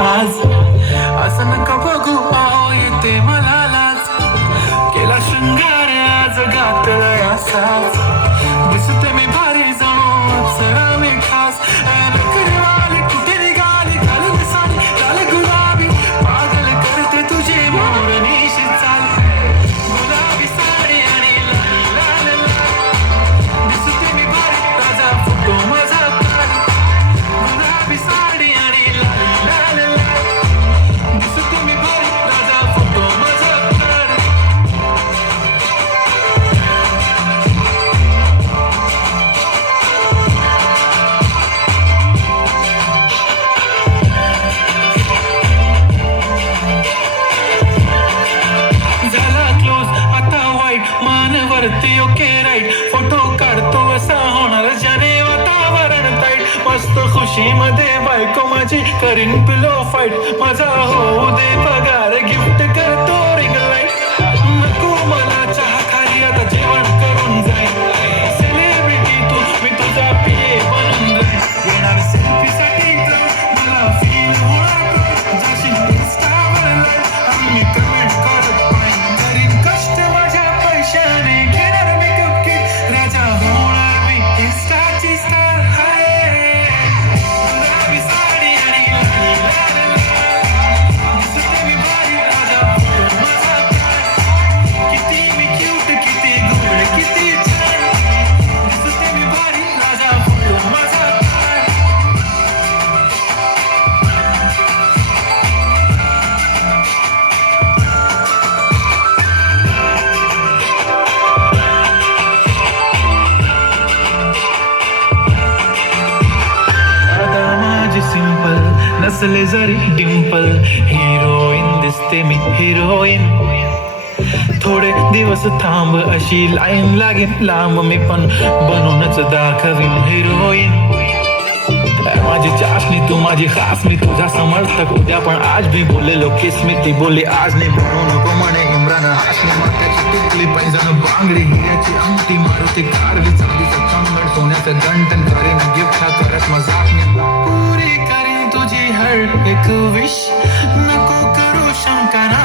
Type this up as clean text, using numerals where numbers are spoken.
आज असं नका बघू अहो येते मला लाज केला शृंगार आज घातलाय असाच दिसते मी भारी जाणू अप्सरा मी खास नखरेवाली कुठे निघाली घालून साडी लाल गुलाबी पागल करते तुझी मोरनीशी चाल गुलाबी साडी आणि लाल लाल लाल दिसते मी भारी ताजा फोटो माझा काढ गुलाबी साडी आणि लाल लाल लाल दिसते मी भारी ताजा फोटो माझा काढ झाला क्लोज आता वाईट मानवरती ओके राईट फोटो काढतो असा होणार ज्याने वातावरण ताईट मस्त खुशीमध्ये बायको माझी करीन पिलो फाईट माझा होऊ दे पगार गिफ्ट करतो रिंग लाईट नको मला चहा खाली आता जेवण करून जाईल सेलिब्रिटी तू मी तुझा पिये बनून जाईल येणार सेल्फी साठी मला फील होणार जाशील इंस्टावर लाईव्ह आणि कमेंट करत पाहिजे करीन कष्ट माझ्या पैशाने घेणार मेकअप किट राजा होणार मी इंस्टाची स्टार हाय गुलाबी साडी आणि लाल लाल लाल दिसते मी भारी राजा फोटो माझा काढ किती मी क्यूट किती गोड किती छान दिसते मी भारी राजा फोटो माझा काढ आता माझी सिंपल नसले जरी डिंपल हिरोईन दिसते मी हिरोईन थोडे दिवस थांब अशी लाईन लागेल लांब मी पण बनूनच दाखवीन हिरोईन माझी चाशनी तू माझी खास मी तुझा समर्थक उद्या पण आज भी बोलेलो किस मी ती बोली आज नाही बनू नको म्हणे इम्रान हाशमी मात्याची टिकली पैजानं बांगडी हिऱ्याची अंगठी मारुती कारली चांदीचं कंगण सोन्याचं गंटन करीन गिफ्ट हा करत मजाक पुरी करीन तुझी हर एक विश नको करू शंका ना